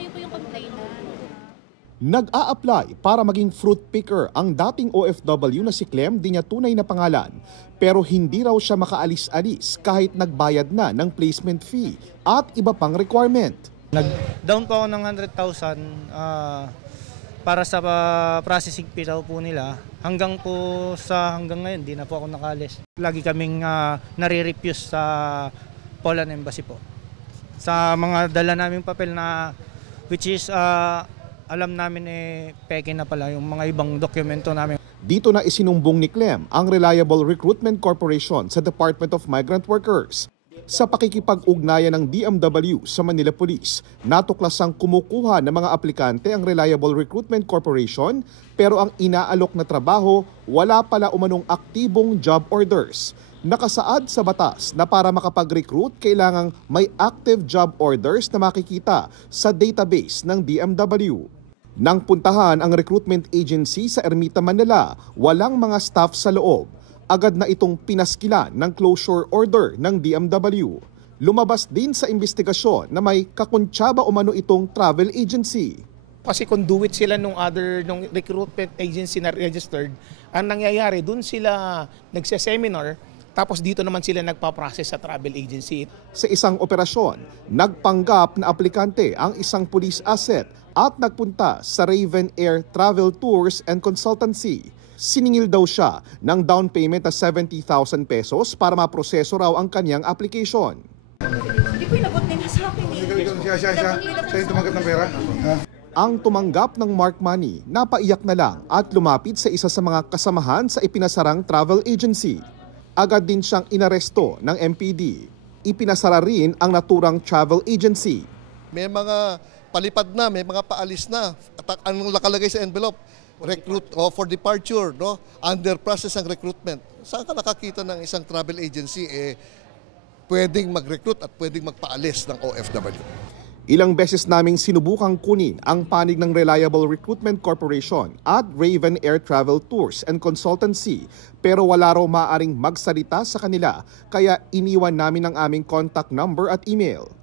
kayo po yung complainant. Nag-a-apply para maging fruit picker ang dating OFW na si Clem, di niya tunay na pangalan. Pero hindi raw siya makaalis-alis kahit nagbayad na ng placement fee at iba pang requirement. Nag-down po ako ng 100,000 para sa processing fee raw po nila. Hanggang ngayon, di na po ako nakalis. Lagi kaming nare-refuse sa Poland Embassy po. Sa mga dala naming papel na which is alam namin peke na pala yung mga ibang dokumento namin. Dito na isinumbong ni Clem ang Reliable Recruitment Corporation sa Department of Migrant Workers. Sa pakikipag-ugnayan ng DMW sa Manila Police, natuklasang kumukuha ng mga aplikante ang Reliable Recruitment Corporation pero ang inaalok na trabaho wala pala umanong aktibong job orders. Nakasaad sa batas na para makapag-recruit kailangang may active job orders na makikita sa database ng DMW. Nang puntahan ang recruitment agency sa Ermita, Manila, walang mga staff sa loob. Agad na itong pinaskilan ng closure order ng DMW. Lumabas din sa investigasyon na may kakuntsaba umano itong travel agency. Kasi conduit sila nung recruitment agency na registered, ang nangyayari, dun sila nagse-seminar, tapos dito naman sila nagpa-process sa travel agency. Sa isang operasyon, nagpanggap na aplikante ang isang police asset at nagpunta sa Raven Air Travel Tours and Consultancy. Siningil daw siya ng down payment na 70,000 pesos para maproseso raw ang kanyang application. Hindi po inabot nila sa akin Siya yung tumanggap ng pera. Ang tumanggap ng mark money, napaiyak na lang at lumapit sa isa sa mga kasamahan sa ipinasarang travel agency. Agad din siyang inaresto ng MPD. Ipinasara rin ang naturang travel agency. May mga palipad na, may mga paalis na. At anong nakalagay sa envelope? Recruit for departure, no? Under process ang recruitment. Saan ka nakakita ng isang travel agency pwedeng mag-recruit at pwedeng magpaalis ng OFW? Ilang beses naming sinubukang kunin ang panig ng Reliable Recruitment Corporation at Raven Air Travel Tours and Consultancy pero wala raw maaring magsalita sa kanila kaya iniwan namin ang aming contact number at email.